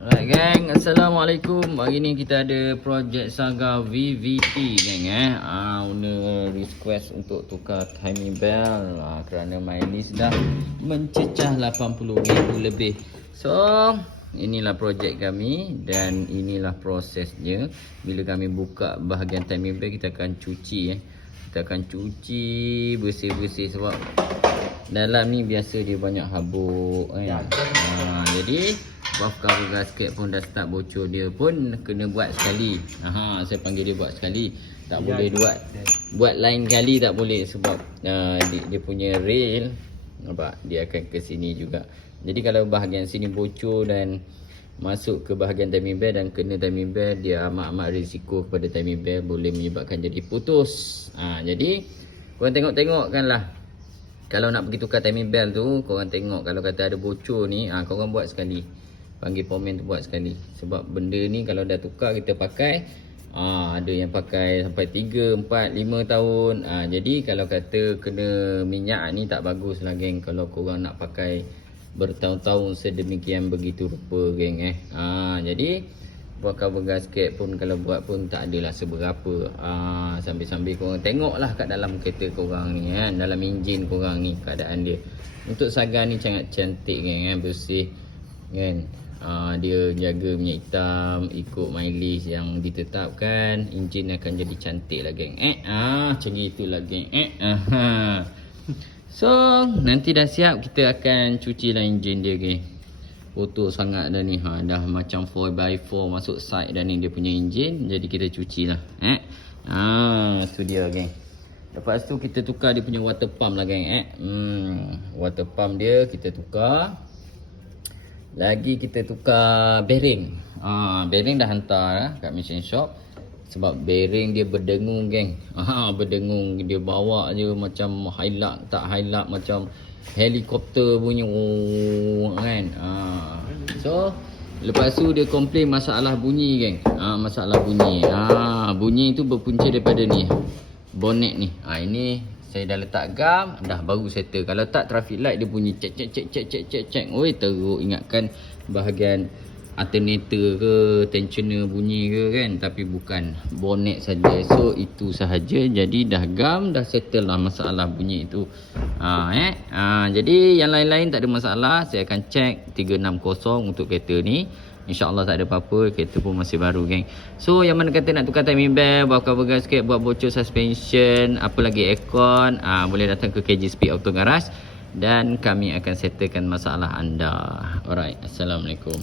Alright gang, Assalamualaikum. Hari ni kita ada projek Saga VVT gang owner request untuk tukar timing bell kerana mileage dah mencecah 80,000 lebih. So inilah projek kami dan inilah prosesnya. Bila kami buka bahagian timing bell, kita akan cuci Kita akan cuci bersih-bersih sebab dalam ni biasa dia banyak habuk kan. Jadi buff cover gasket pun dah start bocor, dia pun kena buat sekali. Saya panggil dia buat sekali. Tak boleh buat lain kali, tak boleh sebab dia punya rail nampak dia akan ke sini juga. Jadi kalau bahagian sini bocor dan masuk ke bahagian timing bell dan kena timing bell, dia amat-amat risiko kepada timing bell, boleh menyebabkan jadi putus. Jadi korang tengok-tengokkan lah. Kalau nak pergi tukar timing bell tu, korang tengok kalau kata ada bocor ni, korang buat sekali. Panggil pomen tu buat sekali. Sebab benda ni kalau dah tukar kita pakai, ada yang pakai sampai 3, 4, 5 tahun. Jadi kalau kata kena minyak ni tak bagus lah geng. Kalau korang nak pakai bertahun-tahun sedemikian begitu rupa geng Jadi buat cover gasket pun kalau buat pun tak adalah seberapa. Sambil-sambil korang tengok lah kat dalam kereta korang ni dalam enjin korang ni keadaan dia. Untuk Saga ni sangat cantik geng bersih kan. Dia jaga minyak hitam, ikut mileage yang ditetapkan, enjin akan jadi cantik lah geng. Macam itulah geng. So nanti dah siap, kita akan cuci lah enjin dia geng. Kotor sangat dah ni, dah macam 4x4 masuk side dah ni dia punya enjin. Jadi kita cuci lah tu dia geng. Lepas tu kita tukar dia punya water pump lah geng. Water pump dia kita tukar. Lagi kita tukar bearing. Bearing dah hantar kat machine shop. Sebab bearing dia berdengung geng. Berdengung, dia bawa je macam highlight, tak highlight macam helikopter bunyi kan. So lepas tu dia komplain masalah bunyi geng. Masalah bunyi. Bunyi tu berpunca daripada ni, bonnet ni. Ini saya dah letak gam, dah baru settle. Kalau tak traffic light dia bunyi cek. Oi, teruk ingatkan bahagian alternator ke tensioner bunyi ke kan, tapi bukan, bonnet saja. So itu sahaja. Jadi dah gam, dah settle lah masalah bunyi itu. Jadi yang lain-lain tak ada masalah. Saya akan check 360 untuk kereta ni. InsyaAllah tak ada apa-apa. Kereta pun masih baru geng. So yang mana kata nak tukar timing bell, buat cover gasket, buat bocor suspension, apa lagi aircon, boleh datang ke KG Speed Auto Garage dan kami akan settlekan masalah anda. Alright, Assalamualaikum.